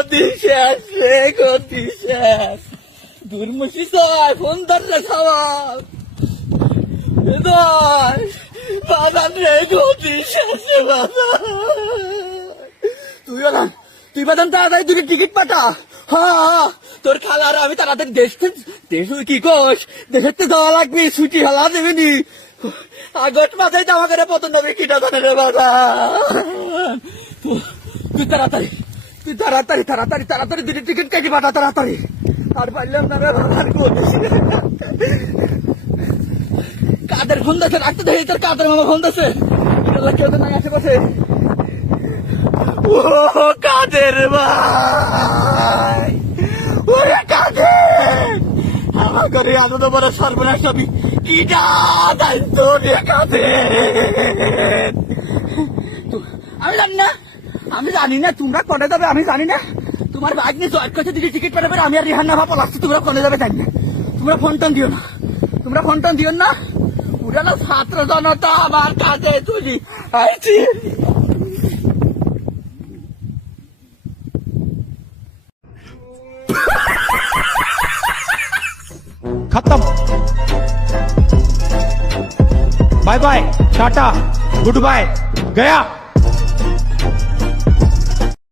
গতি শেষ রে, গতি শেষ। দুর্মুষি ছয় ফোন ধরে সবাই বাজান রে, গতি শেষ রে বাজান। তুই বাজান তাড়াতাড়ি দুটো টিকিট পাঠা। হ্যাঁ, তোর খালার আমি তাড়াতাড়ি দেশ কি কোষ, দেশের তো যাওয়া লাগবে, ছুটি হলা দেবেনি। আগস্ট মাসে জামা করে পতন হবে কিটা জানে রে বাজান। তুই তাড়াতাড়ি দুটো টিকিট কেটে পাঠা তাড়াতাড়ি। আর পারলাম না রে বাজান, কাদের ফোন দিয়েছে, রাখতে দেখি তোর কাদের মামা ফোন দিয়েছে। কেউ তো নাই আশেপাশে। ও কাদের ভাই, ওরে কাদের, আমার ঘরে এত তো বড় সর্বনাশ সবই কিটা দায়িত্ব রে কাদের। আমি জানি না তোমরা কনে যাবে, আমি জানি না। তোমার বাইক নিয়ে জয়ের কাছে দিদি টিকিট পেতে পারে, আমি আর রিহান না ভাব লাগছি। তোমরা কনে যাবে জানি না। তোমরা ফোন টোন দিও না। পুরানো ছাত্র জনতা আমার কাছে তুলি আইছি। खत्म। Bye bye, tata, good bye, गया।